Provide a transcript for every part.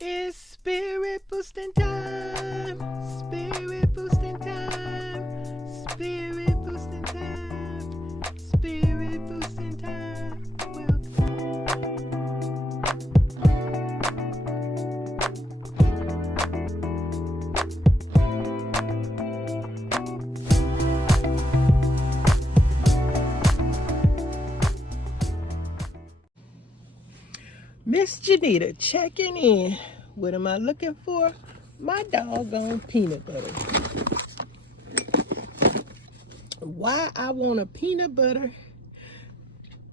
It's spirit boosting time. Spirit boosting time. Spirit boosting time. Spirit boosting time. Miss Janita checking in. What am I looking for? My doggone peanut butter. Why I want a peanut butter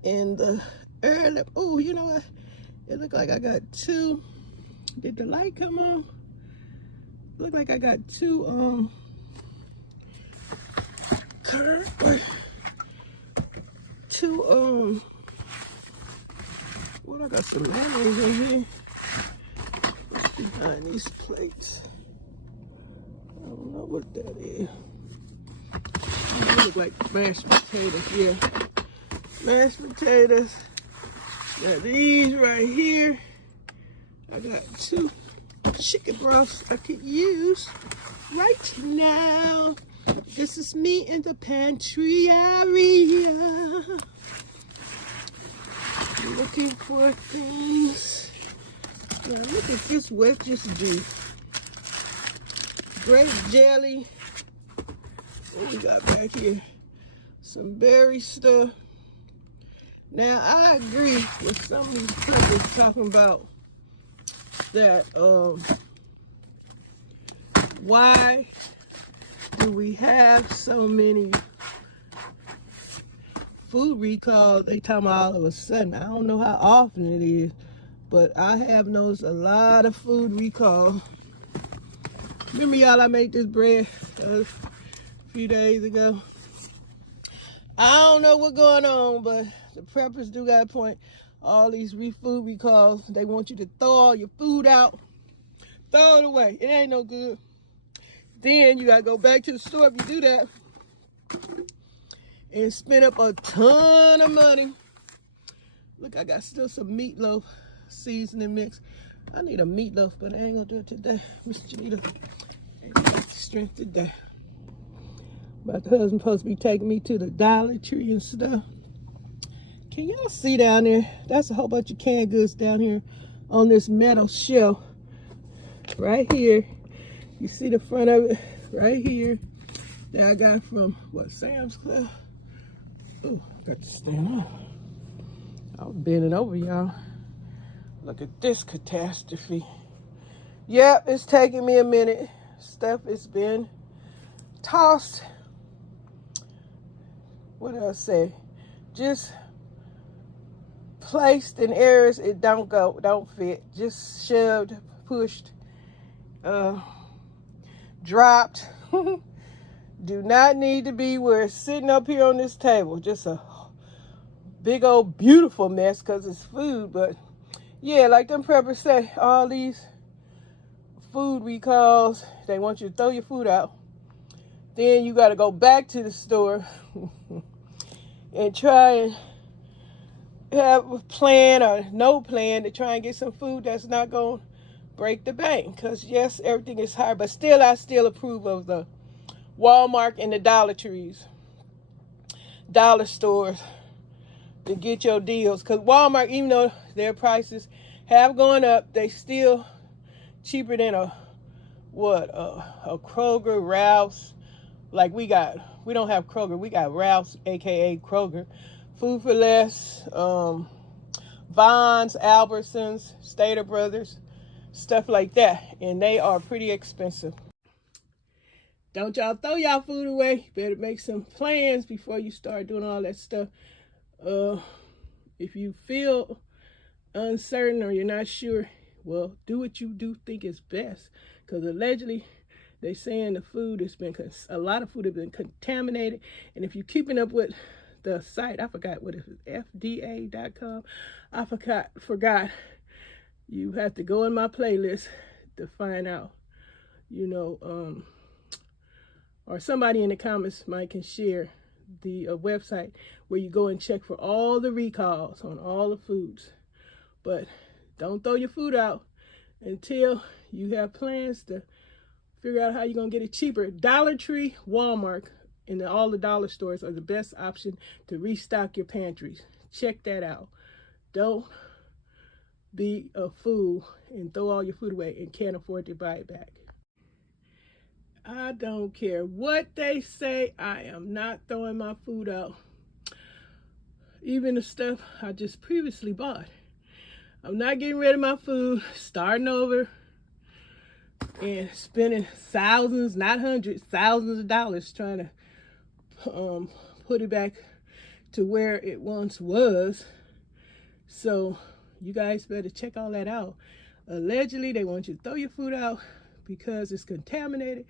in the early, oh, you know what? It looked like I got two. Did the light come on? Look like I got two what, I got some mayonnaise in here. What's behind these plates? I don't know what that is. They look like mashed potatoes, yeah. Mashed potatoes. Got these right here. I got two chicken broths I could use right now. This is me in the pantry area. Looking for things. Now look at this wedges juice. Grape jelly. What we got back here? Some berry stuff. Now I agree with some of these preppers talking about that why do we have so many food recalls? They talking about all of a sudden. I don't know how often it is, but I have noticed a lot of food recall. Remember, y'all, I made this bread a few days ago. I don't know what's going on, but the preppers do got a point. All these food recalls, they want you to throw all your food out, throw it away. It ain't no good. Then you gotta go back to the store if you do that and spend up a ton of money. Look, I got still some meatloaf seasoning mix. I need a meatloaf, but I ain't gonna do it today. Miss Janita ain't got the strength today. My husband supposed to be taking me to the Dollar Tree and stuff. Can y'all see down there? That's a whole bunch of canned goods down here on this metal shelf. Right here. You see the front of it right here. That I got from, what, Sam's Club? Oh, got to stand up. I was bending over, y'all. Look at this catastrophe. Yep, it's taking me a minute. Stuff has been tossed. What did I say? Just placed in areas it don't fit. Just shoved, pushed, dropped. Do not need to be where it's sitting up here on this table. Just a big old beautiful mess because it's food. But yeah, like them preppers say, all these food recalls, they want you to throw your food out. Then you got to go back to the store and try and have a plan or no plan to try and get some food that's not going to break the bank. Because yes, everything is high, but still, I still approve of the Walmart and the Dollar Trees, dollar stores, to get your deals. Because Walmart, even though their prices have gone up, they still cheaper than a Kroger, Ralph's. Like we don't have Kroger, we got Ralph's, aka Kroger. Food for Less, Vons, Albertsons, Stater Brothers, stuff like that. And they are pretty expensive. Don't y'all throw y'all food away. Better make some plans before you start doing all that stuff. If you feel uncertain or you're not sure, well, do what you do think is best. Because allegedly, they're saying the food has been, a lot of food has been contaminated. And if you're keeping up with the site, I forgot what it is, FDA.com. I forgot. You have to go in my playlist to find out, or somebody in the comments can share the website where you go and check for all the recalls on all the foods. But don't throw your food out. until you have plans to figure out how you're going to get it cheaper. Dollar Tree, Walmart, and all the dollar stores are the best option to restock your pantries. Check that out. Don't be a fool and throw all your food away and can't afford to buy it back. I don't care what they say. I am not throwing my food out. Even the stuff I just previously bought. I'm not getting rid of my food, starting over, and spending thousands, not hundreds, thousands of dollars trying to put it back to where it once was. So you guys better check all that out. Allegedly, they want you to throw your food out because it's contaminated,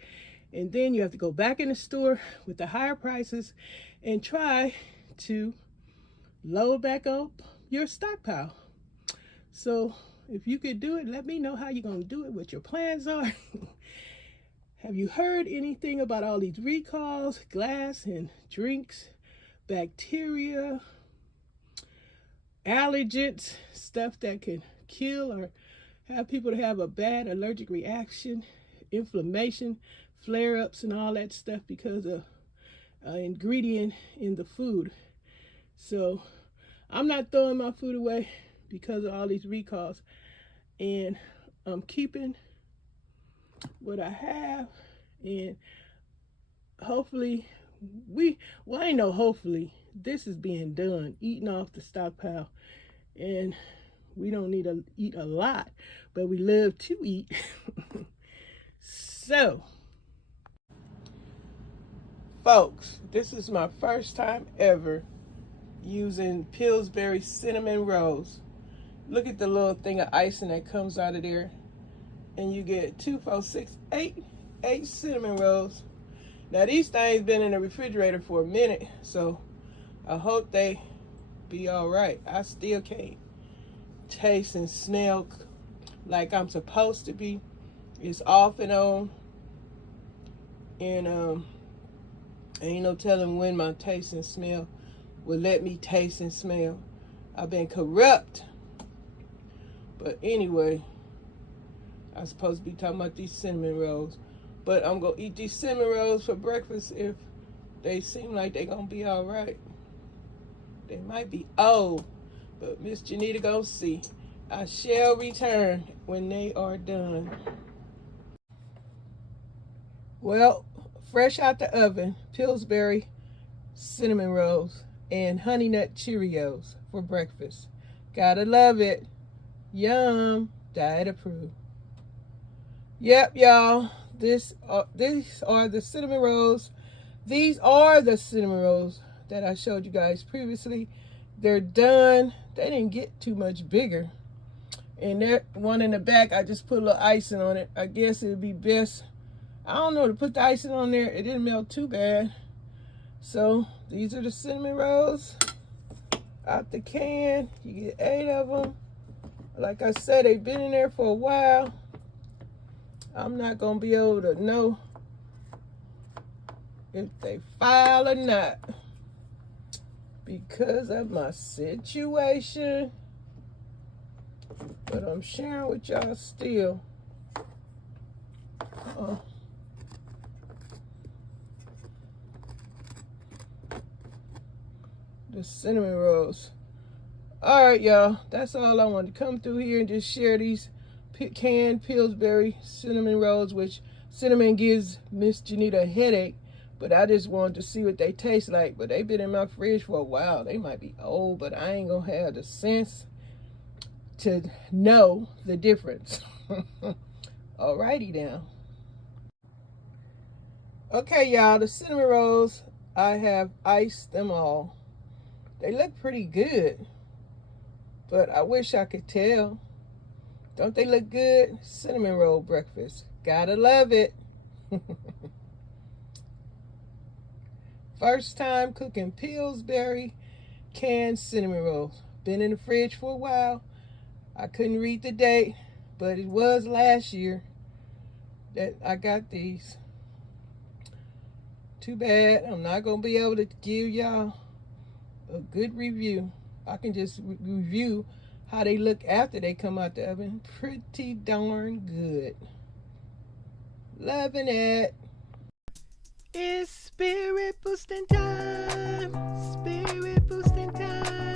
and then you have to go back in the store with the higher prices and try to load back up your stockpile. So if you could do it, let me know how you're going to do it, what your plans are. Have you heard anything about all these recalls, glass and drinks, bacteria, allergens, stuff that can kill or have people to have a bad allergic reaction, inflammation, flare-ups and all that stuff because of an ingredient in the food. So I'm not throwing my food away because of all these recalls, and I'm keeping what I have, and hopefully I know hopefully this is being done, eating off the stockpile, and we don't need to eat a lot, but we live to eat. So folks, this is my first time ever using Pillsbury cinnamon rolls. Look at the little thing of icing that comes out of there, and you get 2, 4, 6, 8 cinnamon rolls. Now these things been in the refrigerator for a minute, so I hope they be all right. I still can't taste and smell like I'm supposed to be. It's off and on, and ain't no telling when my taste and smell will let me taste and smell. I've been corrupt. But anyway, I'm supposed to be talking about these cinnamon rolls. But I'm going to eat these cinnamon rolls for breakfast if they seem like they're going to be all right. They might be old, but Miss JENITA going to see. I shall return when they are done. Well, fresh out the oven, Pillsbury cinnamon rolls and Honey Nut Cheerios for breakfast. Gotta love it. Yum. Diet approved. Yep, y'all. These are the cinnamon rolls. These are the cinnamon rolls that I showed you guys previously. They're done. They didn't get too much bigger. And that one in the back, I just put a little icing on it. I guess it would be best, I don't know, to put the icing on there. It didn't melt too bad. So these are the cinnamon rolls out the can. You get 8 of them. Like I said, they've been in there for a while. I'm not going to be able to know if they file or not because of my situation. But I'm sharing with y'all still. The cinnamon rolls. All right, y'all. That's all I wanted to come through here and just share these canned Pillsbury cinnamon rolls, which cinnamon gives Miss JENITA a headache, but I just wanted to see what they taste like. But they've been in my fridge for a while. They might be old, but I ain't gonna have the sense to know the difference. Alrighty now. Okay, y'all, the cinnamon rolls, I have iced them all. They look pretty good, but I wish I could tell. Don't they look good? Cinnamon roll breakfast. Gotta love it. First time cooking Pillsbury canned cinnamon rolls. Been in the fridge for a while. I couldn't read the date, but it was last year that I got these. Too bad I'm not gonna be able to give y'all a good review. I can just review how they look after they come out the oven. Pretty darn good. Loving it. It's spirit boosting time. Spirit boosting time.